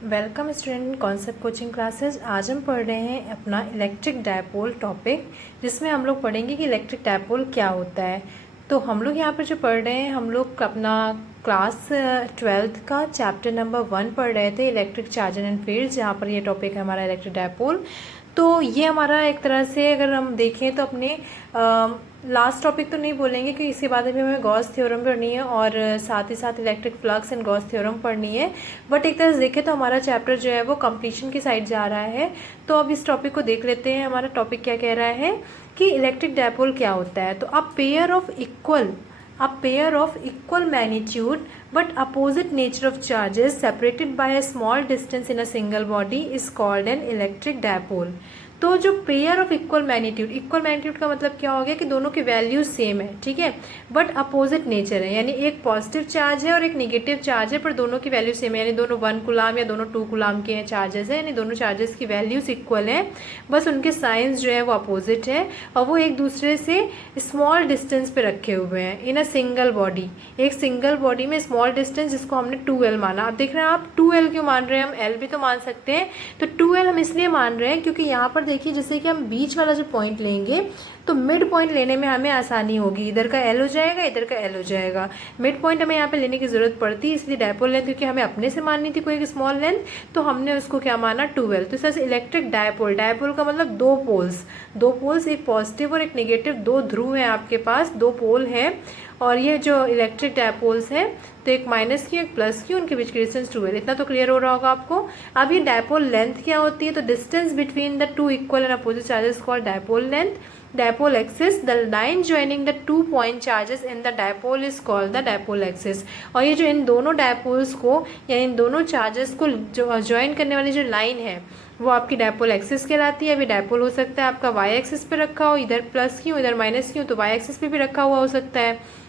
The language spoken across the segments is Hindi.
Welcome student concept coaching classes. आज हम पढ़ रहे हैं अपना इलेक्ट्रिक डायपोल टॉपिक, जिसमें हम लोग पढ़ेंगे कि इलेक्ट्रिक डायपोल क्या होता है। तो हम लोग यहाँ पर जो पढ़ रहे हैं, हम लोग अपना क्लास 12th का चैप्टर नंबर 1 पढ़ रहे थे, इलेक्ट्रिक चार्ज एंड फील्ड्स, जहाँ पर ये टॉपिक है हमारा इलेक्ट्रिक डायपोल। तो ये हमारा एक तरह से अगर हम देखें तो अपने लास्ट टॉपिक तो नहीं बोलेंगे, क्योंकि इसके बाद अभी हमें गॉस थ्योरम पढ़नी है और साथ ही साथ electric flux and Gauss theorem पढ़नी है। बट एक तरह से देखें तो हमारा चैप्टर जो है वो कंप्लीशन की साइड जा रहा है। तो अब इस टॉपिक को देख लेते हैं। हमारा टॉपिक क्या कह रहा है कि इलेक्ट्रिक डायपोल क्या होता है। तो a pair of equal magnitude but opposite nature of charges separated by a small distance in a single body is called an electric dipole। तो जो पेयर ऑफ इक्वल मैग्नीट्यूड का मतलब क्या हो गया कि दोनों की वैल्यूज सेम है, ठीक है, बट अपोजिट नेचर है, यानी एक पॉजिटिव चार्ज है और एक नेगेटिव चार्ज है, पर दोनों की वैल्यू सेम है, यानी दोनों 1 कूलाम या दोनों 2 कूलाम के चार्जेस है, यानी दोनों चार्जेस की वैल्यूज इक्वल है, बस उनके साइंस जो है वो अपोजिट है और वो एक दूसरे से स्मॉल डिस्टेंस पे रखे हुए हैं इन अ सिंगल बॉडी। एक सिंगल बॉडी में स्मॉल डिस्टेंस, जिसको हमने 2L माना। अब देख रहे हैं आप 2L क्यों मान रहे हैं, हम L भी तो मान सकते हैं। तो 2L हम इसलिए मान रहे हैं क्योंकि यहाँ पर देखिए, जैसे कि हम बीच वाला जो पॉइंट लेंगे तो मिड पॉइंट लेने में हमें आसानी होगी। इधर का L हो जाएगा, इधर का L हो जाएगा। मिड पॉइंट हमें यहाँ पे लेने की जरूरत पड़ती है, इसलिए डायपोल लेंथ क्योंकि हमें अपने से माननी थी कोई एक स्मॉल लेंथ, तो हमने उसको क्या माना 2L। तो इस तरह से इलेक्ट्रिक डायपोल का मतलब दो पोल्स, एक पॉजिटिव और एक नेगेटिव, दो ध्रुव है आपके पास, दो पोल है। और ये जो इलेक्ट्रिक डायपोल्स हैं, तो एक माइनस की एक प्लस की, उनके बीच की डिस्टेंस 2L। इतना तो क्लियर हो रहा होगा आपको। अब ये डायपोल लेंथ क्या होती है, तो distance between the two equal and opposite charges called dipole length. Dipole axis, the line joining the 2 point charges in the dipole is called the dipole axis. और ये जो इन दोनों डायपोल्स को या इन दोनों चार्जेस को जो ज्वाइन करने वाली जो लाइन है वो आपकी डायपोल एक्सिस कहलाती है। अभी डायपोल हो सकता है आपका वाई एक्सिस पे रखा हो, इधर प्लस की हो इधर माइनस की हो, तो वाई एक्सिस पे भी रखा हुआ हो सकता है।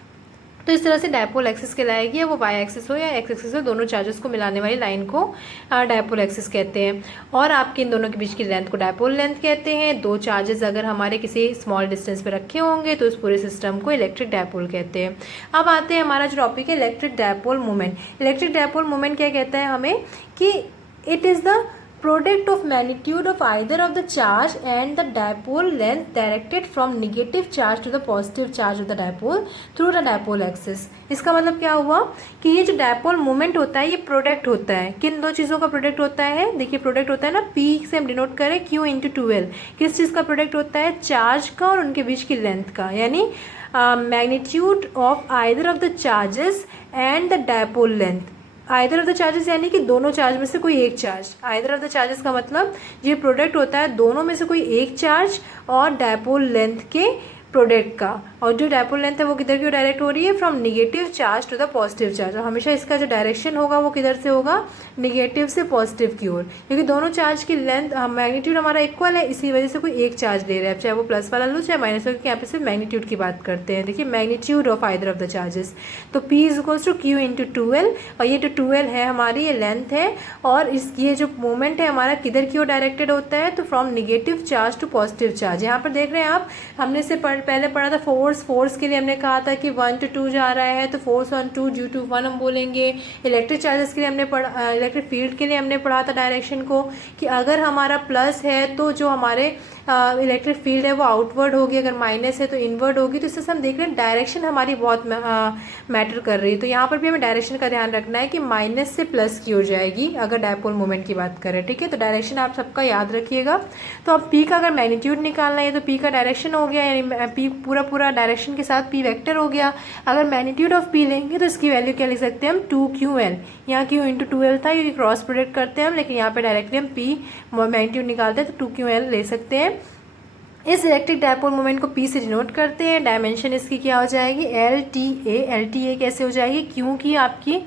तो इस तरह से डायपोल एक्सिस कहलाएगी, वो वाई एक्सिस हो या एक्स एक्सिस हो, दोनों चार्जेस को मिलाने वाली लाइन को डायपोल एक्सिस कहते हैं। और आपके इन दोनों के बीच की लेंथ को डायपोल लेंथ कहते हैं। दो चार्जेस अगर हमारे किसी स्मॉल डिस्टेंस पे रखे होंगे तो उस पूरे सिस्टम को इलेक्ट्रिक डायपोल कहते हैं। अब आते हैं, हमारा जो टॉपिक है electric dipole moment. Electric dipole moment क्या कहता है हमें कि it is the product of magnitude of either of the charge and the dipole length directed from negative charge to the positive charge of the dipole through the dipole axis। इसका मतलब क्या हुआ कि ये जो डायपोल मोमेंट होता है ये प्रोडक्ट होता है, किन दो चीज़ों का प्रोडक्ट होता है। देखिए प्रोडक्ट होता है ना, P से हम डिनोट करें Q इंटू 2L। किस चीज़ का प्रोडक्ट होता है, चार्ज का और उनके बीच की लेंथ का, यानी magnitude of either of the charges and the dipole length. Either of the charges यानी कि दोनों चार्ज में से कोई एक charge. Either of the charges का मतलब ये प्रोडक्ट होता है दोनों में से कोई एक चार्ज और डायपोल लेंथ के प्रोडक्ट का। और जो डायपोल लेंथ है वो किधर की डायरेक्ट हो रही है, from negative charge to the positive charge. और हमेशा इसका जो डायरेक्शन होगा वो किधर से होगा, निगेटिव से पॉजिटिव की ओर, क्योंकि दोनों चार्ज की लेंथ मैग्नीट्यूड हमारा इक्वल है, इसी वजह से कोई एक चार्ज ले रहा है, चाहे वो प्लस वाला लो चाहे माइनस वाला, क्योंकि यहाँ पे सिर्फ मैग्नीट्यूड की बात करते हैं। देखिए magnitude of either of the charges, तो P is equals to Q into 2L। और ये जो 2L है हमारी ये लेंथ है, और ये जो मोमेंट है हमारा किधर की ओर डायरेक्टेड होता है, तो from negative charge to positive charge. यहाँ पर देख रहे हैं आप, हमने से पहले पढ़ा था फोर्स के लिए हमने कहा था कि 1 to 2 जा रहा है, तो फोर्स ऑन 2 ड्यू टू 1 हम बोलेंगे। इलेक्ट्रिक चार्जेस के लिए हमने पढ़ा, इलेक्ट्रिक फील्ड के लिए हमने पढ़ा था डायरेक्शन को, कि अगर हमारा प्लस है तो जो हमारे इलेक्ट्रिक फील्ड है वो आउटवर्ड होगी, अगर माइनस है तो इनवर्ड होगी। तो इससे हम देख रहे हैं डायरेक्शन हमारी बहुत मैटर कर रही है। तो यहाँ पर भी हमें डायरेक्शन का ध्यान रखना है कि माइनस से प्लस की हो जाएगी अगर डायपोल मोमेंट की बात करें, ठीक है। तो डायरेक्शन आप सबका याद रखिएगा। तो अब P का अगर मैग्नीट्यूड निकालना है तो P का डायरेक्शन हो गया, यानी P पूरा डायरेक्शन के साथ P वेक्टर हो गया। अगर मैग्नीट्यूड ऑफ P लेंगे तो इसकी वैल्यू क्या लिख सकते हैं हम, 2QL। यहाँ Q इंटू 2L था, क्योंकि क्रॉस प्रोडक्ट करते हैं हम, लेकिन यहाँ पे डायरेक्टली हम P मैग्नीट्यूड निकालते हैं तो 2QL ले सकते हैं। इस इलेक्ट्रिक डायपोल मोमेंट को P से डिनोट करते हैं। डायमेंशन इसकी क्या हो जाएगी, LTA कैसे हो जाएगी, क्योंकि आपकी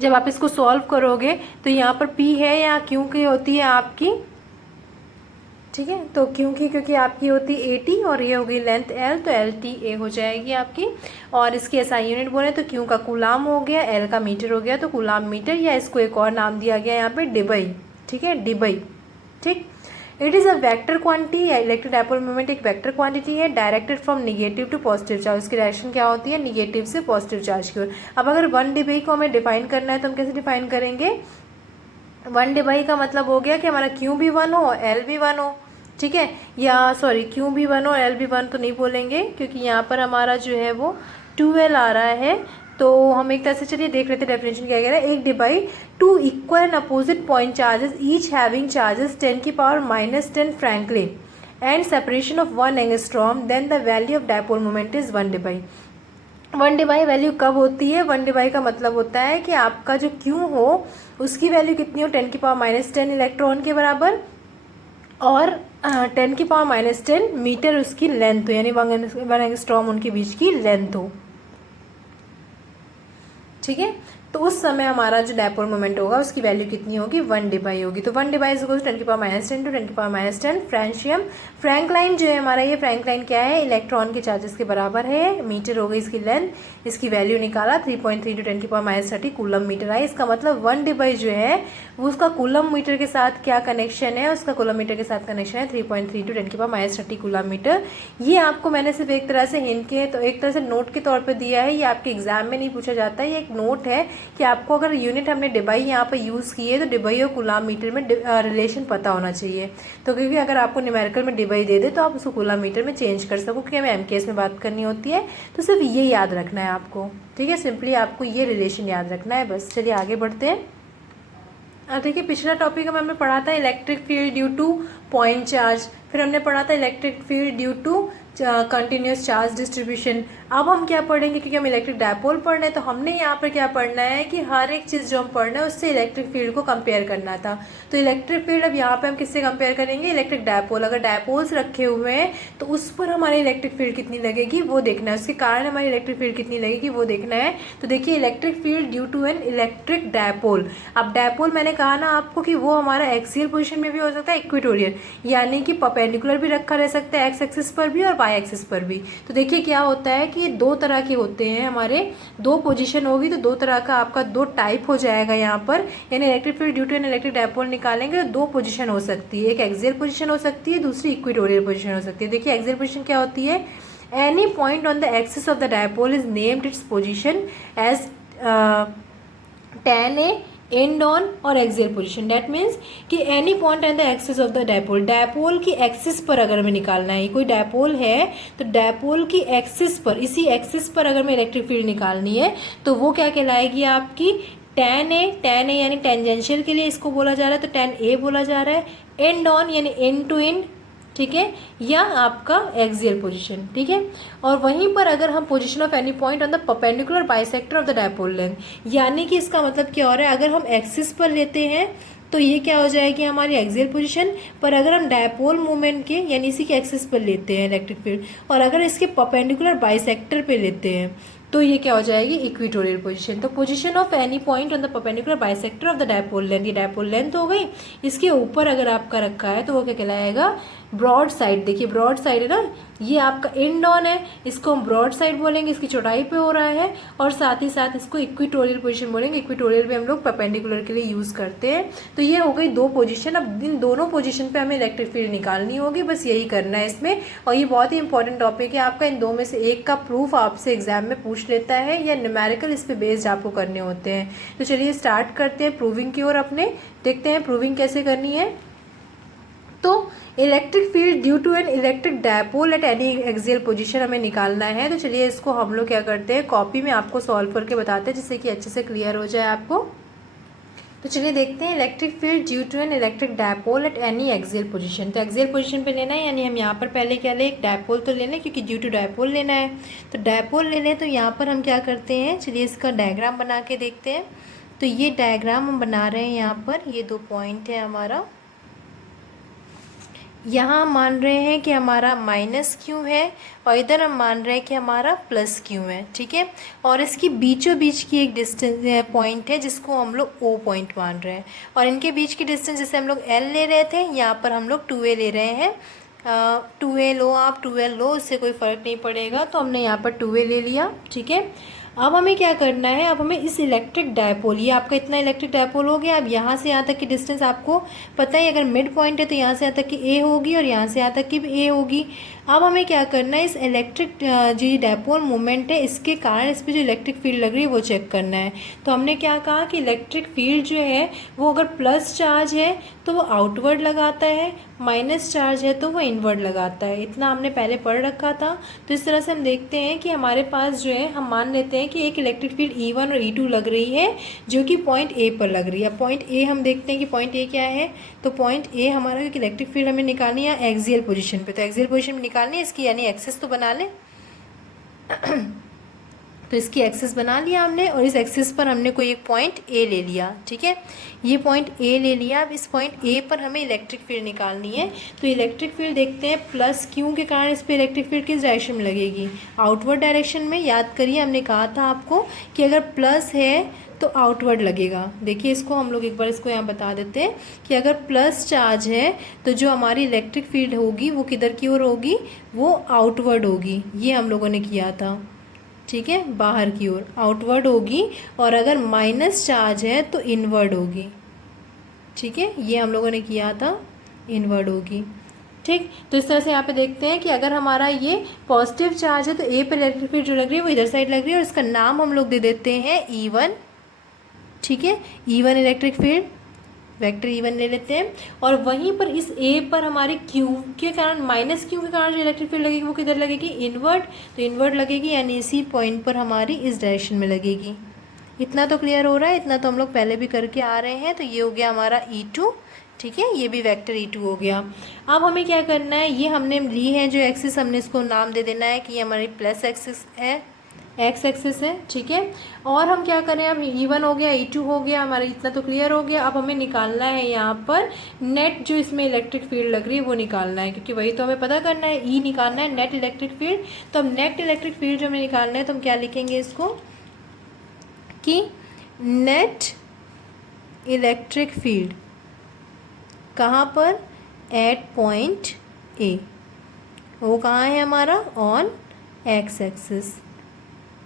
जब आप इसको सॉल्व करोगे तो यहाँ पर P है, यहाँ Q की होती है आपकी, ठीक है। तो क्योंकि आपकी होती है 80 और ये होगी लेंथ L, तो LTA हो जाएगी आपकी। और इसकी SI यूनिट बोले तो Q का कूलाम हो गया, L का मीटर हो गया, तो कूलाम मीटर, या इसको एक और नाम दिया गया यहाँ पे डिबई, ठीक है, डिबई, ठीक। It is a vector quantity, electric dipole moment एक वेक्टर क्वांटिटी है, directed from negative to positive charge. उसकी डायरेक्शन क्या होती है, निगेटिव से पॉजिटिव चार्ज की ओर। अब अगर 1 डिबई को हमें डिफाइन करना है तो हम कैसे डिफाइन करेंगे, वन डिबाई का मतलब हो गया कि हमारा क्यू भी वन हो एल भी वन हो, ठीक है, या सॉरी क्यू भी वन हो एल भी वन तो नहीं बोलेंगे क्योंकि यहाँ पर हमारा जो है वो 2L आ रहा है। तो हम एक तरह से चलिए देख लेते हैं डेफिनेशन क्या कह रहा है। एक debye two equal and opposite point charges each having charges 10⁻⁻10 franklin and separation of 1 angstrom, then the value of dipole moment is 1 debye. 1 debye value कब होती है? 1 डिबाई का मतलब होता है कि आपका जो क्यू हो उसकी वैल्यू कितनी हो 10⁻⁻10 इलेक्ट्रॉन के बराबर और 10⁻⁻10 मीटर उसकी लेंथ हो, यानी 1 एंगस्ट्रॉम उनके बीच की लेंथ हो, ठीक है। तो उस समय हमारा जो डायपोल मोमेंट होगा उसकी वैल्यू कितनी होगी? 1 डिबाई होगी। तो 1 debye is equal to 10⁻10 to 10⁻10 francium. Franklin जो है हमारा, ये फ्रैंक लाइन क्या है? इलेक्ट्रॉन के चार्जेस के बराबर है, मीटर हो गई इसकी लेंथ, इसकी वैल्यू निकाला 3.3 टू 10⁻30 कूलम मीटर आई। इसका मतलब 1 डिबाई जो है वो उसका कूलम मीटर के साथ क्या कनेक्शन है? उसका कूलम मीटर के साथ कनेक्शन है 3.3 टू 10⁻30 कूलम मीटर। ये आपको मैंने सिर्फ एक तरह से हिंट के, तो एक तरह से नोट के तौर पर दिया है, ये आपके एग्जाम में नहीं पूछा जाता है, ये एक नोट है कि आपको अगर यूनिट हमने डिबाई यहाँ पर यूज़ की है तो डिबाई और कूलम मीटर में रिलेशन पता होना चाहिए। तो क्योंकि अगर आपको न्यूमेरिकल में डिबाई दे दे तो आप उसको कूलम मीटर में चेंज कर सको, क्योंकि हमें एमकेएस में बात करनी होती है। तो सिर्फ ये याद रखना है आपको, ठीक है, सिंपली आपको ये रिलेशन याद रखना है बस। चलिए आगे बढ़ते हैं। अब देखिए पिछला टॉपिक में हमने पढ़ा था electric field due to point charge, फिर हमने पढ़ा था electric field due to continuous charge distribution. अब हम क्या पढ़ेंगे, क्योंकि हम इलेक्ट्रिक डायपोल पढ़ रहे हैं तो हमने यहाँ पर क्या पढ़ना है कि हर एक चीज़ जो हम पढ़ रहे हैं उससे इलेक्ट्रिक फील्ड को कंपेयर करना था। तो इलेक्ट्रिक फील्ड अब यहाँ पे हम किससे कंपेयर करेंगे? Electric dipole. अगर डायपोल्स रखे हुए हैं तो उस पर हमारी इलेक्ट्रिक फील्ड कितनी लगेगी वो देखना है, उसके कारण हमारी इलेक्ट्रिक फील्ड कितनी लगेगी वो देखना है। तो देखिए electric field due to an electric dipole. अब डायपोल मैंने कहा ना आपको कि वो हमारा एक्सियल पोजिशन में भी हो सकता है, इक्वेटोरियल यानी कि परपेंडिकुलर भी रखा रह सकता है, एक्स एक्सिस पर भी और वाई एक्सिस पर भी। तो देखिए क्या होता है कि दो तरह के होते हैं हमारे, दो पोजीशन होगी तो दो तरह का आपका दो टाइप हो जाएगा यहाँ पर, यानी electric field due to an electric dipole निकालेंगे तो दो पोजीशन हो सकती है, एक एक्सियल पोजीशन हो सकती है, दूसरी इक्वेटोरियल पोजीशन हो सकती है। देखिए एक्सियल पोजीशन क्या होती है? Any point on the axis of the dipole is named its position as tan A end on और एक्सियल पोजीशन। दैट मीन्स कि any point and the axis of the dipole, dipole की एक्सिस पर अगर हमें निकालना है, कोई डायपोल है तो डायपोल की एक्सिस पर, इसी एक्सिस पर अगर हमें इलेक्ट्रिक फील्ड निकालनी है तो वो क्या कहलाएगी आपकी? tan A यानी टेंजेंशियल के लिए इसको बोला जा रहा है तो tan A बोला जा रहा है, एंड ऑन यानी एंड टू एंड, ठीक है, या आपका एक्सियल पोजीशन, ठीक है। और वहीं पर अगर हम position of any point on the perpendicular bisector of the dipole length, यानी कि इसका मतलब क्या हो रहा है? अगर हम एक्सिस पर लेते हैं तो ये क्या हो जाएगी हमारी एक्सियल पोजीशन, पर अगर हम डायपोल मोमेंट के यानी इसी के एक्सिस पर लेते हैं इलेक्ट्रिक फील्ड और अगर इसके परपेंडिकुलर बाइसेक्टर पे लेते हैं तो ये क्या हो जाएगी? Equatorial position. तो position of any point on the perpendicular bisector of the dipole length, ये डायपोल लेंथ हो गई, इसके ऊपर अगर आपका रखा है तो वो क्या कहलाएगा? Broad side. देखिए ब्रॉड साइड है ना, ये आपका एंड ऑन है, इसको हम ब्रॉड साइड बोलेंगे, इसकी चौड़ाई पे हो रहा है, और साथ ही साथ इसको इक्वेटोरियल पोजीशन बोलेंगे। इक्वेटोरियल भी हम लोग परपेंडिकुलर के लिए यूज़ करते हैं। तो ये हो गई दो पोजीशन। अब इन दोनों पोजीशन पे हमें इलेक्ट्रिक फील्ड निकालनी होगी, बस यही करना है इसमें। और ये बहुत ही इंपॉर्टेंट टॉपिक है आपका, इन दो में से एक का प्रूफ आपसे एग्जाम में पूछ लेता है या न्यूमेरिकल इस पे बेस्ड आपको करने होते हैं। तो चलिए स्टार्ट करते हैं प्रूविंग की ओर अपने, देखते हैं प्रूविंग कैसे करनी है। तो electric field due to an electric dipole at any axial position हमें निकालना है। तो चलिए इसको हम लोग क्या करते हैं, कॉपी में आपको सॉल्व करके बताते हैं जिससे कि अच्छे से क्लियर हो जाए आपको। तो चलिए देखते हैं electric field due to an electric dipole at any axial position. तो एक्सियल पोजीशन पे लेना है, यानी हम यहाँ पर पहले क्या लें, एक डायपोल तो लेना है क्योंकि ड्यू टू डायपोल लेना है। तो डायपोल ले लें तो यहाँ पर हम क्या करते हैं, चलिए इसका डायग्राम बना के देखते हैं। तो ये डायग्राम हम बना रहे हैं, यहाँ पर ये दो पॉइंट है हमारा, यहाँ हम मान रहे हैं कि हमारा माइनस क्यू है और इधर हम मान रहे हैं कि हमारा प्लस क्यू है, ठीक है। और इसकी बीचों बीच की एक डिस्टेंस पॉइंट है जिसको हम लोग ओ पॉइंट मान रहे हैं, और इनके बीच की डिस्टेंस जैसे हम लोग एल ले रहे थे, यहाँ पर हम लोग 2a ले रहे हैं। 2a लो, आप 2l लो, उससे कोई फ़र्क नहीं पड़ेगा, तो हमने यहाँ पर 2a ले लिया, ठीक है। अब हमें क्या करना है, अब हमें इस इलेक्ट्रिक डायपोल, ये आपका इतना इलेक्ट्रिक डायपोल हो गया। अब यहाँ से यहाँ तक की डिस्टेंस आपको पता है, अगर मिड पॉइंट है तो यहाँ से यहाँ तक की ए होगी और यहाँ से यहाँ तक की भी ए होगी। अब हमें क्या करना है, इस इलेक्ट्रिक जो डायपोल मूवमेंट है इसके कारण इस पर जो इलेक्ट्रिक फील्ड लग रही है वो चेक करना है। तो हमने क्या कहा कि इलेक्ट्रिक फील्ड जो है वो अगर प्लस चार्ज है तो वो आउटवर्ड लगाता है, माइनस चार्ज है तो वो इनवर्ड लगाता है। इतना हमने पहले पढ़ रखा था। तो इस तरह से हम देखते हैं कि हमारे पास जो है, हम मान लेते हैं कि एक इलेक्ट्रिक फील्ड E1 और E2 लग रही है जो कि पॉइंट ए पर लग रही है। पॉइंट ए हम देखते हैं कि पॉइंट ए क्या है, तो पॉइंट ए हमारा इलेक्ट्रिक फील्ड हमें निकालनी है एक्सियल पोजीशन पे। तो एक्सियल पोजीशन में निकालनी है इसकी, यानी एक्सिस तो बना लें। तो इसकी एक्सिस बना लिया हमने और इस एक्सिस पर हमने कोई एक पॉइंट ए ले लिया। ठीक है, ये पॉइंट ए ले लिया। अब इस पॉइंट ए पर हमें इलेक्ट्रिक फील्ड निकालनी है। तो इलेक्ट्रिक फील्ड देखते हैं, प्लस क्यू के कारण इस पर इलेक्ट्रिक फील्ड किस डायरेक्शन में लगेगी, आउटवर्ड डायरेक्शन में। याद करिए हमने कहा था आपको कि अगर प्लस है तो आउटवर्ड लगेगा। देखिए इसको हम लोग एक बार इसको यहाँ बता देते हैं कि अगर प्लस चार्ज है तो जो हमारी इलेक्ट्रिक फील्ड होगी वो किधर की ओर होगी, वो आउटवर्ड होगी। ये हम लोगों ने किया था। ठीक है, बाहर की ओर आउटवर्ड होगी, और अगर माइनस चार्ज है तो इनवर्ड होगी। ठीक है, ये हम लोगों ने किया था, इनवर्ड होगी। ठीक, तो इस तरह से यहाँ पे देखते हैं कि अगर हमारा ये पॉजिटिव चार्ज है तो ए पर इलेक्ट्रिक फील्ड जो लग रही है वो इधर साइड लग रही है और इसका नाम हम लोग दे देते हैं E1। ठीक है, E1 electric field, vector E1 ले लेते हैं। और वहीं पर इस ए पर हमारे क्यू के कारण, माइनस क्यू के कारण जो इलेक्ट्रिक फील्ड लगेगी वो किधर लगेगी, इनवर्ड। तो इनवर्ड लगेगी, यानी इसी पॉइंट पर हमारी इस डायरेक्शन में लगेगी। इतना तो क्लियर हो रहा है, इतना तो हम लोग पहले भी करके आ रहे हैं। तो ये हो गया हमारा E2। ठीक है, ये भी वेक्टर E2 हो गया। अब हमें क्या करना है, ये हमने ली है जो एक्सिस, हमने इसको नाम दे देना है कि ये हमारी प्लस एक्सिस है, एक्स एक्सिस है। ठीक है, और हम क्या करें, अब E1 हो गया, E2 हो गया हमारा, इतना तो क्लियर हो गया। अब हमें निकालना है यहाँ पर नेट जो इसमें इलेक्ट्रिक फील्ड लग रही है वो निकालना है, क्योंकि वही तो हमें पता करना है, ई निकालना है, नेट इलेक्ट्रिक फील्ड। तो अब नेट इलेक्ट्रिक फील्ड जो हमें निकालना है तो हम क्या लिखेंगे इसको कि नेट इलेक्ट्रिक फील्ड कहाँ पर, एट पॉइंट ए, वो कहाँ है हमारा, ऑन एक्स एक्सिस।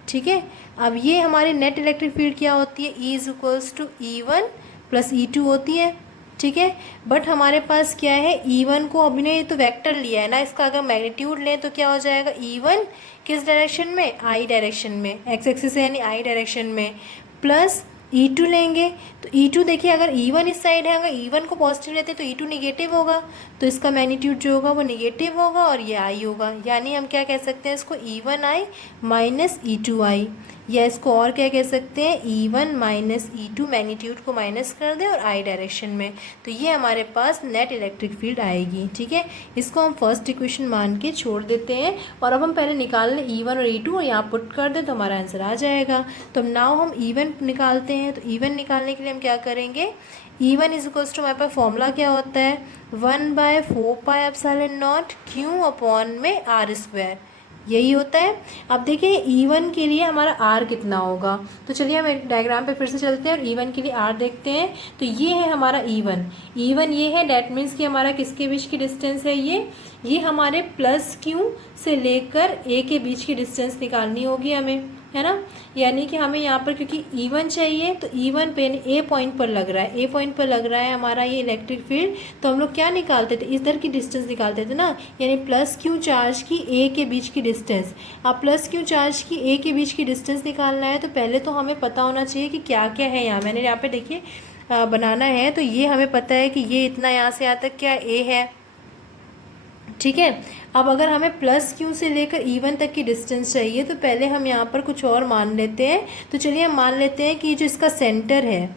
ठीक है, अब ये हमारी नेट इलेक्ट्रिक फील्ड क्या होती है, E is equals to E1 plus E2 होती है। ठीक है, बट हमारे पास क्या है, E1 को अभी ने तो वेक्टर लिया है ना, इसका अगर मैग्नीट्यूड लें तो क्या हो जाएगा, E1 किस डायरेक्शन में, आई डायरेक्शन में, एक्स एक्सिस है यानी आई डायरेक्शन में, प्लस E2 लेंगे। तो E2 देखिए, अगर E1 इस साइड है, अगर E1 को पॉजिटिव लेते हैं तो E2 निगेटिव होगा, तो इसका मैग्नीट्यूड जो होगा वो निगेटिव होगा और ये आई होगा। यानी हम क्या कह सकते हैं इसको, E1i माइनस E2i, या इसको और क्या कह सकते हैं, E1 माइनस E2, मैग्नीट्यूड को माइनस कर दें और आई डायरेक्शन में। तो ये हमारे पास नेट इलेक्ट्रिक फील्ड आएगी। ठीक है, इसको हम फर्स्ट इक्वेशन मान के छोड़ देते हैं और अब हम पहले निकाल लें E1 और E2 और यहाँ पुट कर दें तो हमारा आंसर आ जाएगा। तो नाउ हम E1 निकालते हैं। तो E1 निकालने के लिए हम क्या करेंगे, E1 इज इक्वल्स टू, हमारे पास फॉर्मूला क्या होता है, 1/4πε0 Q अपॉन में R², यही होता है। अब देखिए E1 के लिए हमारा R कितना होगा, तो चलिए हम एक डायग्राम पे फिर से चलते हैं और E1 के लिए R देखते हैं। तो ये है हमारा E1 ये है, डैट मीन्स कि हमारा किसके बीच की डिस्टेंस है, ये हमारे प्लस Q से लेकर A के बीच की डिस्टेंस निकालनी होगी हमें, है ना। यानी कि हमें यहाँ पर क्योंकि E1 चाहिए तो E1 पे ए पॉइंट पर लग रहा है, ए पॉइंट पर लग रहा है हमारा ये इलेक्ट्रिक फील्ड। तो हम लोग क्या निकालते थे, इधर की डिस्टेंस निकालते थे ना, यानी प्लस क्यू चार्ज की ए के बीच की डिस्टेंस। अब प्लस क्यू चार्ज की ए के बीच की डिस्टेंस निकालना है तो पहले तो हमें पता होना चाहिए कि क्या क्या है यहाँ। मैंने यहाँ पे देखिए बनाना है, तो ये हमें पता है कि ये इतना यहाँ से यहाँ तक क्या ए है। ठीक है, अब अगर हमें प्लस क्यू से लेकर E1 तक की डिस्टेंस चाहिए तो पहले हम यहाँ पर कुछ और मान लेते हैं। तो चलिए हम मान लेते हैं कि जो इसका सेंटर है,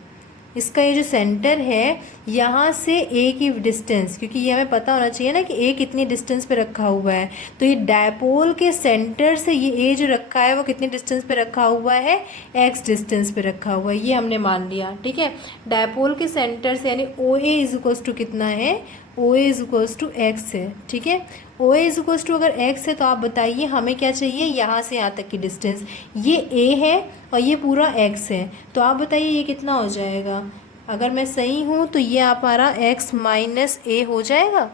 इसका ये जो सेंटर है यहाँ से ए की डिस्टेंस, क्योंकि ये हमें पता होना चाहिए ना कि ए कितनी डिस्टेंस पे रखा हुआ है। तो ये डायपोल के सेंटर से ये ए जो रखा है वो कितनी डिस्टेंस पे रखा हुआ है, एक्स डिस्टेंस पे रखा हुआ है, ये हमने मान लिया। ठीक है, डायपोल के सेंटर से यानी ओ ए इज इक्वल्स टू कितना है, ओ ए इज इक्वल्स टू एक्स है। ठीक है, ओ ए इज इक्वल्स टू अगर एक्स है तो आप बताइए हमें क्या चाहिए, यहाँ से यहाँ तक की डिस्टेंस, ये ए है और ये पूरा एक्स है। तो आप बताइए ये कितना हो जाएगा, अगर मैं सही हूँ तो ये हमारा एक्स माइनस ए हो जाएगा।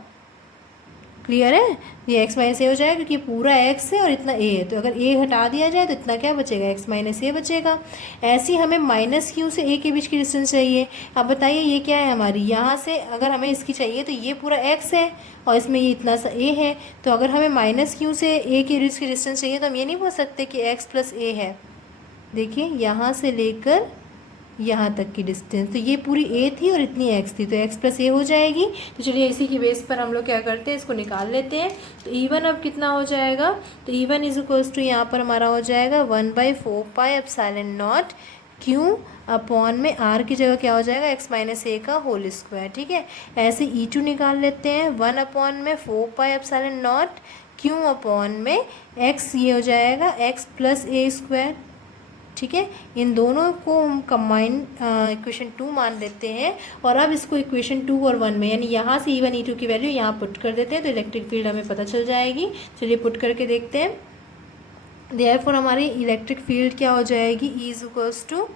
क्लियर है? ये x माइनस ए हो जाएगा क्योंकि पूरा x है और इतना a है, तो अगर a हटा दिया जाए तो इतना क्या बचेगा, x माइनस ए बचेगा। ऐसे ही हमें माइनस क्यू से a के बीच की डिस्टेंस चाहिए। अब बताइए ये क्या है हमारी, यहाँ से अगर हमें इसकी चाहिए तो ये पूरा x है और इसमें ये इतना सा a है, तो अगर हमें माइनस क्यू से a के बीच की डिस्टेंस चाहिए तो हम ये नहीं बोल सकते कि x प्लस a है। देखिए यहाँ से लेकर यहाँ तक की डिस्टेंस, तो ये पूरी a थी और इतनी x थी, तो x प्लस ए हो जाएगी। तो चलिए इसी की बेस पर हम लोग क्या करते हैं, इसको निकाल लेते हैं। तो E1 अब कितना हो जाएगा, तो E1 इज इक्वल्स टू यहाँ पर हमारा हो जाएगा 1/4 pi epsilon not Q upon में R की जगह क्या हो जाएगा, x माइनस ए का होल स्क्वायर। ठीक है, ऐसे E2 निकाल लेते हैं, 1/4 pi epsilon not Q upon में x, ये हो जाएगा x प्लस ए स्क्वायर। ठीक है, इन दोनों को हम कंबाइन इक्वेशन 2 मान लेते हैं और अब इसको इक्वेशन 2 और 1 में, यानी यहाँ से E1 E2 की वैल्यू यहाँ पुट कर देते हैं तो इलेक्ट्रिक फील्ड हमें पता चल जाएगी। चलिए पुट करके देखते हैं। देयरफॉर हमारी इलेक्ट्रिक फील्ड क्या हो जाएगी, E is equals to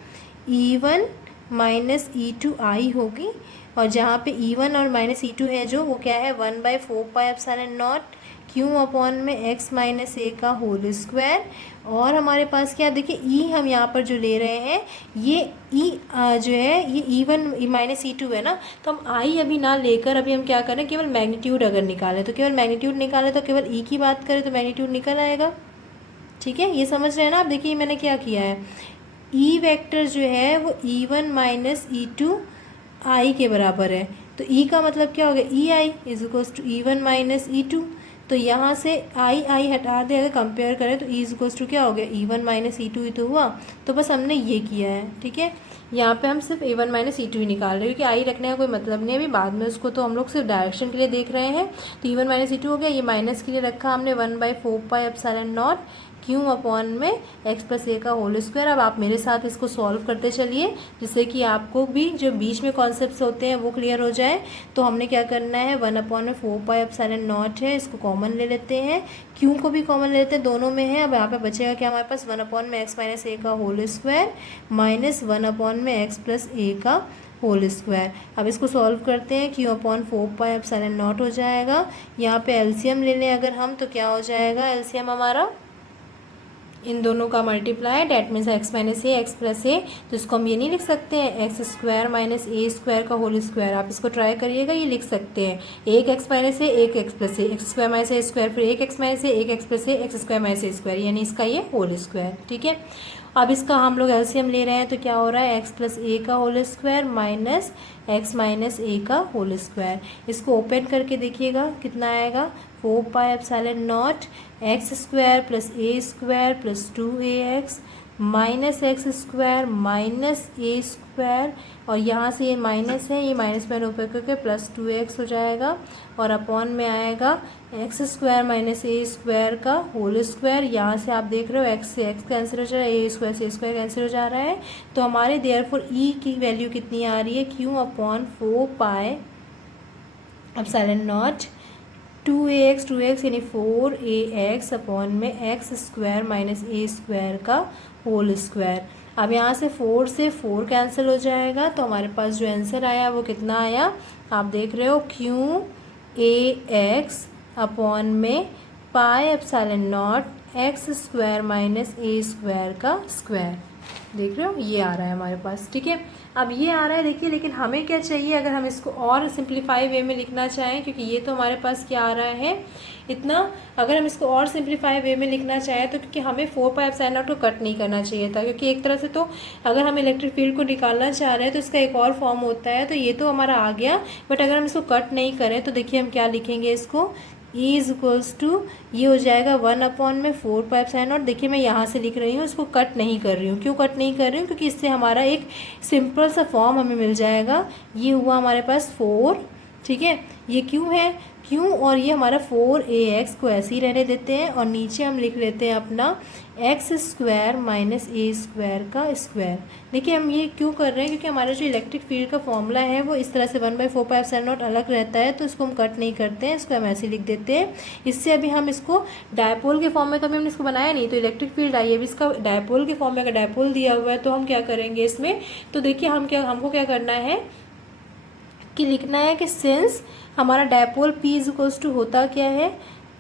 E1 minus E2 आई होगी, और जहाँ पे E1 और माइनस E2 है जो, वो क्या है 1/4 pi epsilon not Q upon में x माइनस ए का होल स्क्वायर। और हमारे पास क्या, देखिए E हम यहाँ पर जो ले रहे हैं, ये E जो है ये E1 माइनस E2 है ना, तो हम I अभी ना लेकर अभी हम क्या करें, केवल मैग्नीट्यूड अगर निकालें तो केवल मैग्नीट्यूड निकालें तो केवल E की बात करें तो मैग्नीट्यूड निकल आएगा। ठीक है, ये समझ रहे हैं ना आप? देखिए मैंने क्या किया है, E वेक्टर जो है वो E1 माइनस E2 I के बराबर है, तो E का मतलब क्या हो गया, EI is equals to E1 minus E2। तो यहाँ से आई हटा दे, अगर कंपेयर करें तो ई इक्वल्स टू क्या हो गया, E1 माइनस E2 ही तो हुआ। तो बस हमने ये किया है। ठीक है, यहाँ पे हम सिर्फ A1 माइनस E2 ही निकाल रहे हैं क्योंकि आई रखने का कोई मतलब नहीं है अभी, बाद में उसको तो हम लोग सिर्फ डायरेक्शन के लिए देख रहे हैं। तो E1 माइनस E2 हो गया, ये माइनस के लिए रखा हमने 1/4 pi epsilon not Q upon में x प्लस ए का होल स्क्वायर। अब आप मेरे साथ इसको सॉल्व करते चलिए जिससे कि आपको भी जो बीच में कॉन्सेप्ट्स होते हैं वो क्लियर हो जाए। तो हमने क्या करना है, 1/4 पाई एप्सिलॉन नॉट है, इसको कॉमन ले लेते हैं, Q को भी कॉमन ले लेते हैं, दोनों में है। अब यहाँ पे बचेगा क्या हमारे पास, 1/x माइनस ए का whole square minus 1/x plus a का होल स्क्वायर। अब इसको सॉल्व करते हैं, Q/4 पाई एप्सिलॉन नॉट हो जाएगा। यहाँ पे एलसीएम ले लें अगर हम, तो क्या हो जाएगा, एलसीएम हमारा इन दोनों का multiply, that means x minus a x plus a. तो इसको हम ये नहीं लिख सकते हैं x square minus a square का होल स्क्वायर, आप इसको ट्राई करिएगा, ये लिख सकते हैं एक x माइनस ए एक x plus A, x square minus a square, फिर एक x माइनस ए एक x plus A x square minus a square, यानी इसका ये होल स्क्वायर। ठीक है, अब इसका हम लोग एलसीएम ले रहे हैं तो क्या हो रहा है, एक्स प्लस ए का whole square minus x minus a का होल स्क्वायर। इसको ओपन करके देखिएगा कितना आएगा, 4 pi epsilon not x square plus A square plus 2ax minus x square minus a square, और यहाँ से ये माइनस है, ये माइनस में ऊपर करके प्लस 2x हो जाएगा, और अपॉन में आएगा x square minus a square का होल स्क्वायर। यहाँ से आप देख रहे हो एक्स से एक्स कैंसिल हो जा रहा है, ए स्क्वायर से स्क्वायर कैंसिल हो जा रहा है। तो हमारे देयरफॉर ई की वैल्यू कितनी आ रही है, Q/4 pi epsilon not 2ax यानी 4ax अपॉन में x square minus a square का होल स्क्वायर। अब यहाँ से 4 से 4 कैंसिल हो जाएगा, तो हमारे पास जो आंसर आया वो कितना आया, आप देख रहे हो QAx अपॉन में pi epsilon not x square minus a square का स्क्वायर। देख रहे हो ये आ रहा है हमारे पास। ठीक है, अब ये आ रहा है देखिए, लेकिन हमें क्या चाहिए, अगर हम इसको और सिंप्लीफाई वे में लिखना चाहें, क्योंकि ये तो हमारे पास क्या आ रहा है इतना, अगर हम इसको और सिंप्लीफाई वे में लिखना चाहें तो क्योंकि हमें 4 पाई एप्सिलॉन नॉट को कट नहीं करना चाहिए था, क्योंकि एक तरह से तो अगर हम इलेक्ट्रिक फील्ड को निकालना चाह रहे हैं तो इसका एक और फॉर्म होता है, तो ये तो हमारा आ गया, बट अगर हम इसको कट नहीं करें तो देखिए हम क्या लिखेंगे इसको, E इज इक्वल्स टू ये हो जाएगा 1/4 पाई एप्सिलॉन नॉट। देखिए मैं यहाँ से लिख रही हूँ, इसको कट नहीं कर रही हूँ। क्यों कट नहीं कर रही हूँ, क्योंकि इससे हमारा एक सिंपल सा फॉर्म हमें मिल जाएगा। ये हुआ हमारे पास 4, ठीक है, ये क्यों है, क्यों, और ये हमारा 4ax को ऐसे ही रहने देते हैं, और नीचे हम लिख लेते हैं अपना x square minus a square का स्क्वायर। देखिए हम ये क्यों कर रहे हैं, क्योंकि हमारा जो इलेक्ट्रिक फील्ड का फॉर्मूला है वो इस तरह से 1/4 पाई एप्सिलॉन नॉट अलग रहता है, तो इसको हम कट नहीं करते हैं, इसको हम ऐसे लिख देते हैं। इससे अभी हम इसको डायपोल के फॉर्म में तो अभी हमने इसको बनाया नहीं, तो इलेक्ट्रिक फील्ड आई, अभी इसका डायपोल के फॉर्म में अगर डायपोल दिया हुआ है तो हम क्या करेंगे इसमें, तो देखिए हमको क्या करना है, कि लिखना है कि सिंस हमारा dipole P is equals to होता क्या है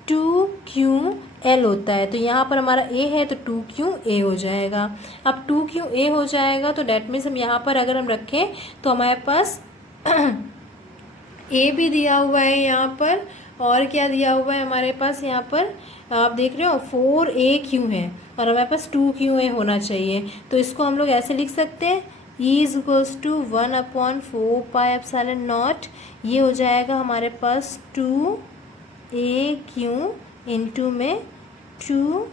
2QL होता है, तो यहाँ पर हमारा A है तो 2QA हो जाएगा। अब 2QA हो जाएगा तो डैट मीन्स हम यहाँ पर अगर हम रखें तो हमारे पास A भी दिया हुआ है यहाँ पर, और क्या दिया हुआ है हमारे पास यहाँ पर आप देख रहे हो 4AQ है और हमारे पास 2QA होना चाहिए। तो इसको हम लोग ऐसे लिख सकते हैं E इज इक्वल्स टू 1/4πε0, ये हो जाएगा हमारे पास 2AQ इंटू में 2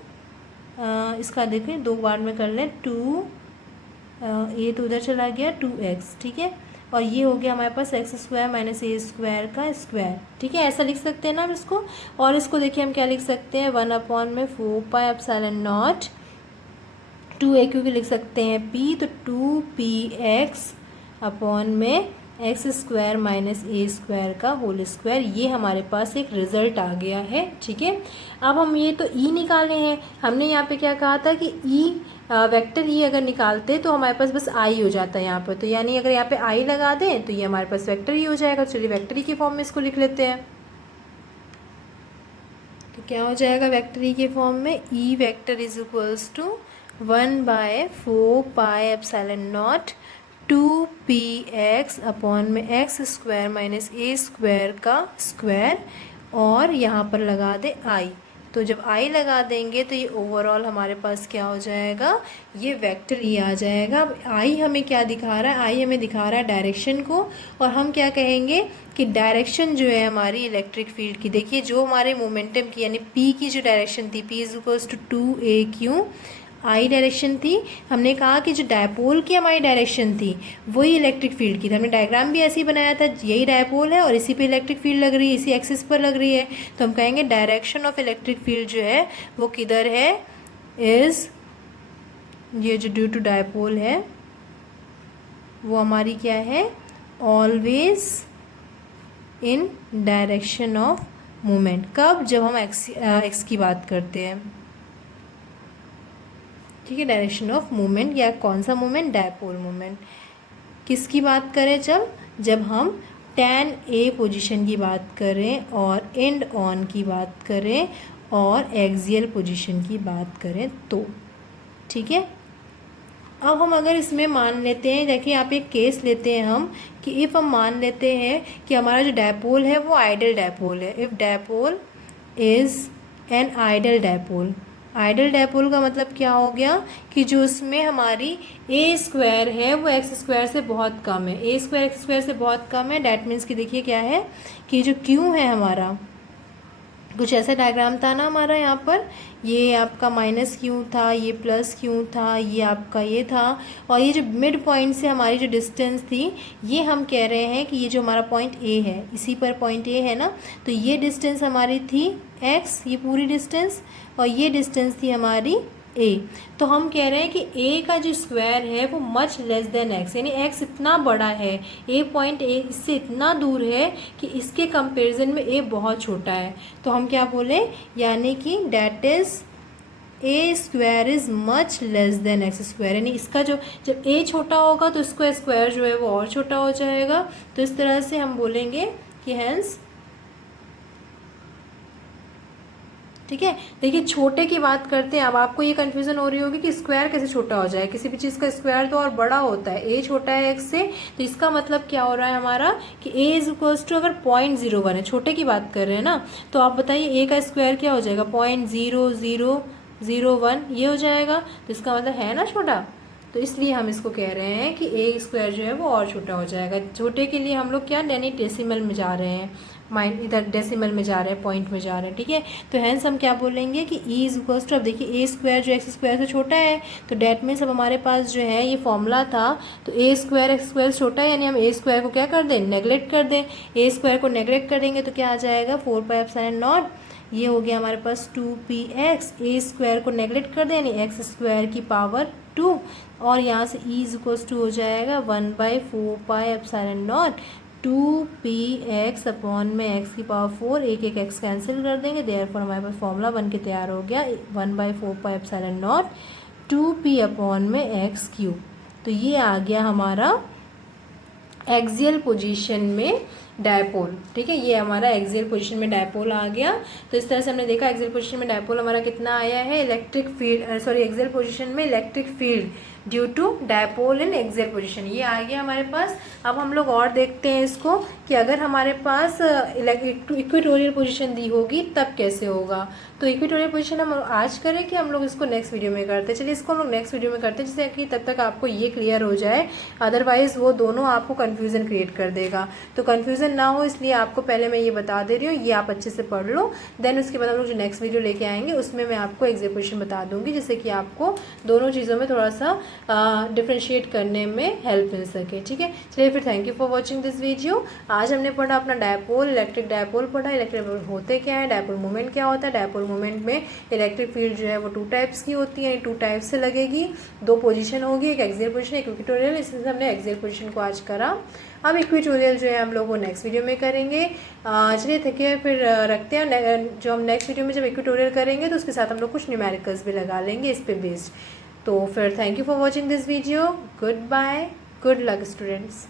इसका देखिए 2 बार में कर लें 2 A तो उधर चला गया 2x, ठीक है, और ये हो गया हमारे पास x² माइनस a स्क्वायर का स्क्वायर, ठीक है, ऐसा लिख सकते हैं ना हम इसको। और इसको देखिए हम क्या लिख सकते हैं 1/4πε0 2AQ की लिख सकते हैं P, तो 2px अपॉन में x² माइनस a स्क्वायर का होल स्क्वायर, ये हमारे पास एक रिजल्ट आ गया है, ठीक है। अब हम ये तो E निकाले हैं, हमने यहाँ पे क्या कहा था कि E वेक्टर E अगर निकालते तो हमारे पास बस I हो जाता है यहाँ पर, तो यानी अगर यहाँ पे I लगा दें तो ये हमारे पास वेक्टर E हो जाएगा। चलिए वेक्टर E के फॉर्म में इसको लिख लेते हैं, तो क्या हो जाएगा वेक्टर E के फॉर्म में E vector is equals to 1/4πε0 2px upon में x² माइनस a स्क्वायर का स्क्वायर, और यहाँ पर लगा दे I। तो जब I लगा देंगे तो ये ओवरऑल हमारे पास क्या हो जाएगा, ये वेक्टर E आ जाएगा। अब I हमें क्या दिखा रहा है, I हमें दिखा रहा है डायरेक्शन को, और हम क्या कहेंगे कि डायरेक्शन जो है हमारी इलेक्ट्रिक फील्ड की, देखिए जो हमारे मोमेंटम की यानी P की जो डायरेक्शन थी P is equals to 2AQ, I direction थी, हमने कहा कि जो डायपोल की हमारी डायरेक्शन थी वही इलेक्ट्रिक फील्ड की थी, हमने डायग्राम भी ऐसे ही बनाया था, यही डायपोल है और इसी पे इलेक्ट्रिक फील्ड लग रही है, इसी एक्सिस पर लग रही है, तो हम कहेंगे डायरेक्शन ऑफ इलेक्ट्रिक फील्ड जो है वो किधर है, इज़ ये जो ड्यू टू डायपोल है वो हमारी क्या है, always in direction of movement. कब, जब हम एक्स की बात करते हैं, ठीक है, डायरेक्शन ऑफ मूवमेंट, या कौन सा मूवमेंट, डायपोल मूवमेंट। किसकी बात करें, जब हम tan A पोजीशन की बात करें और एंड ऑन की बात करें और एक्सियल पोजीशन की बात करें तो, ठीक है। अब हम अगर इसमें मान लेते हैं, देखिए यहाँ पे एक केस लेते हैं हम कि इफ़ हम मान लेते हैं कि हमारा जो डायपोल है वो आइडल डायपोल है, if dipole is an ideal dipole. Ideal dipole का मतलब क्या हो गया कि जो उसमें हमारी a² है वो x² से बहुत कम है, a² x² से बहुत कम है, डैट मीन्स कि देखिए क्या है कि जो Q है हमारा, कुछ ऐसा डायग्राम था ना हमारा यहाँ पर, ये आपका -Q था, ये +Q था, ये आपका ये था, और ये जो मिड पॉइंट से हमारी जो डिस्टेंस थी ये हम कह रहे हैं कि ये जो हमारा पॉइंट A है, इसी पर पॉइंट A है ना, तो ये डिस्टेंस हमारी थी x, ये पूरी डिस्टेंस, और ये डिस्टेंस थी हमारी a। तो हम कह रहे हैं कि a का जो स्क्वायर है वो मच लेस देन x, यानी x इतना बड़ा है, a पॉइंट a इससे इतना दूर है कि इसके कंपैरिजन में a बहुत छोटा है। तो हम क्या बोले, यानी कि that is a² is much less than x², यानी इसका जो जब a छोटा होगा तो इसका स्क्वायर जो है वो और छोटा हो जाएगा। तो इस तरह से हम बोलेंगे कि हेंस, ठीक है। देखिए छोटे की बात करते हैं, अब आपको ये कन्फ्यूज़न हो रही होगी कि स्क्वायर कैसे छोटा हो जाए, किसी भी चीज़ का स्क्वायर तो और बड़ा होता है, a छोटा है x से, तो इसका मतलब क्या हो रहा है हमारा कि a इज इक्वल्स टू, अगर 0.01 है, छोटे की बात कर रहे हैं ना, तो आप बताइए a का स्क्वायर क्या हो जाएगा, 0.0001 ये हो जाएगा, तो इसका मतलब है ना छोटा, तो इसलिए हम इसको कह रहे हैं कि a² जो है वो और छोटा हो जाएगा। छोटे के लिए हम लोग क्या यानी डेसिमल में जा रहे हैं, इधर डेसिमल में जा रहे हैं, पॉइंट में जा रहे हैं, ठीक है। तो हैंस हम क्या बोलेंगे कि e इज इक्वल्स टू, अब देखिए a² जो x² से छोटा है, तो डैट मीन्स अब हमारे पास जो है ये फॉर्मूला था, तो a² x² छोटा है, यानी हम a² को क्या कर दें, नेगलेक्ट कर दें, a² को नेगलेक्ट कर देंगे तो क्या आ जाएगा 4πε0, ये हो गया हमारे पास 2px, a² को नेगलेक्ट कर दें यानी x² की पावर 2, और यहाँ से e इज इक्वल्स टू हो जाएगा 1/4πε0 2px अपॉन में x की पावर 4, एक x कैंसिल कर देंगे, देयरफॉर हमारे पास फॉर्मूला बन के तैयार हो गया 1/4πε0 2p अपॉन में x क्यूब। तो ये आ गया हमारा एक्सियल पोजीशन में डायपोल। ठीक है, ये हमारा एक्सियल पोजीशन में डायपोल आ गया। तो इस तरह से हमने देखा एक्सियल पोजीशन में डायपोल हमारा कितना आया है, electric field, sorry axial position में electric field due to dipole in axial position, ये आ गया हमारे पास। अब हम लोग और देखते हैं इसको कि अगर हमारे पास इक्वेटोरियल पोजीशन दी होगी तब कैसे होगा। तो इक्वेटोरियल पोजीशन हम आज करें कि हम लोग इसको नेक्स्ट वीडियो में करते हैं? चलिए इसको हम लोग नेक्स्ट वीडियो में करते हैं, जिससे कि तब तक आपको ये क्लियर हो जाए, अदरवाइज वो दोनों आपको कन्फ्यूज़न क्रिएट कर देगा। तो कन्फ्यूज़न ना हो इसलिए आपको पहले मैं ये बता दे रही हूँ, ये आप अच्छे से पढ़ लो। देन उसके बाद हम लोग जो नेक्स्ट वीडियो लेके आएंगे उसमें मैं आपको एक्सियल पोजीशन बता दूंगी, जिससे कि आपको दोनों चीज़ों में थोड़ा सा डिफ्रेंशिएट करने में हेल्प मिल सके। ठीक है, चलिए फिर thank you for watching this video. आज हमने पढ़ा अपना डायपोल, इलेक्ट्रिक डायपोल पढ़ा। इलेक्ट्रिक डायपोल होते क्या है, डायपोल मोमेंट क्या होता है, डायपोल मोमेंट में इलेक्ट्रिक फील्ड जो है वो 2 टाइप्स की होती है, 2 टाइप से लगेगी, 2 पोजीशन होगी, एक एक्सियल पोजीशन, एक इक्वेटोरियल। इसलिए हमने एक्सियल पोजीशन को आज करा। अब इक्वेटोरियल जो है हम लोग वो नेक्स्ट वीडियो में करेंगे। चलिए ठीक है, फिर रखते हैं। जो हम नेक्स्ट वीडियो में जब इक्वेटोरियल करेंगे तो उसके साथ हम लोग कुछ न्यूमेरिकल्स भी लगा लेंगे इस पे बेस्ड। तो फिर thank you for watching this video. Goodbye, good luck students.